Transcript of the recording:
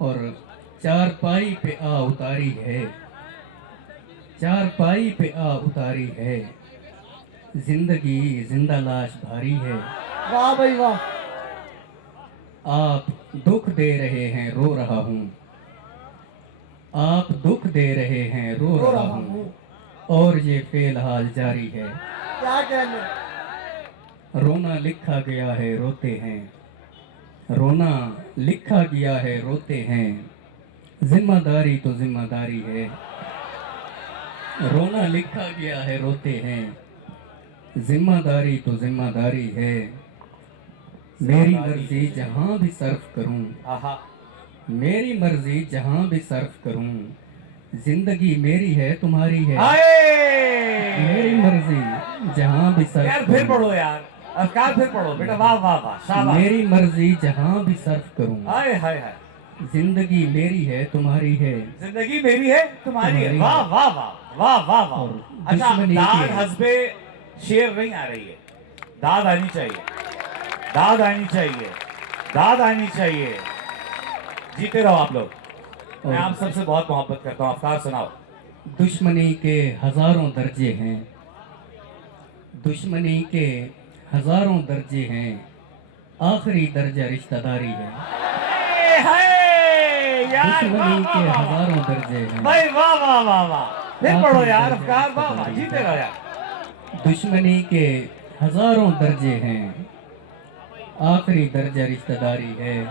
और चार पाई पे आ उतारी है, चार पाई पे आ उतारी है, जिंदगी जिंदा लाश भारी है। वाह भाई वाह। आप दुख दे रहे हैं रो रहा हूँ, आप दुख दे रहे हैं रो रो रहा रहा हूँ, हूँ। और ये फिलहाल जारी है। क्या कहने। रोना लिखा गया है रोते हैं, रोना लिखा गया है रोते हैं, जिम्मेदारी तो जिम्मेदारी है। रोना लिखा गया है रोते हैं, जिम्मेदारी तो जिम्मेदारी है। मेरी मर्जी जहां भी सर्फ करूं, आहा। मेरी मर्जी जहां भी सर्फ करूं, जिंदगी मेरी है तुम्हारी है। मेरी हाय मर्जी जहां भी सर्फ यार फिर करूं, पढ़ो यार, अफ्कार फिर पढ़ो बेटा। वाह वाह वाह, शाबाश। मेरी मर्जी जहां भी सर्फ करूं, हाय हाय हाय। जिंदगी मेरी है तुम्हारी है। जिंदगी मेरी है तुम्हारी है। तुम्हारी वाह है। वाह वाह वाह वाह वाह। और अच्छा, दुश्मनी दाद की- हंसबे शेर नहीं आ रही है, दाद आनी चाहिए, दाद आनी चाहिए, दाद आनी चाहिए। जीते रहो आप लोग। मैं और आप सबसे बहुत मोहब्बत करता हूँ। अफ्तार सुनाओ। दुश्मनी के हजारों दर्जे हैं, दुश्मनी के हजारों दर्जे हैं, आखिरी दर्जा रिश्तेदारी है। हाय यार, वाह दुश्मनी वाह के वाह वाह। हजारों दर्जे हैं, भाई वाह वाह वाह वाह। फिर आखिरी पढ़ो यार दर्जा अफ्तार। वाह वाह, रिश्तेदारी जीते है। रहो यार। दुश्मनी के हजारों दर्जे हैं, आखिरी दर्जा रिश्तेदारी है।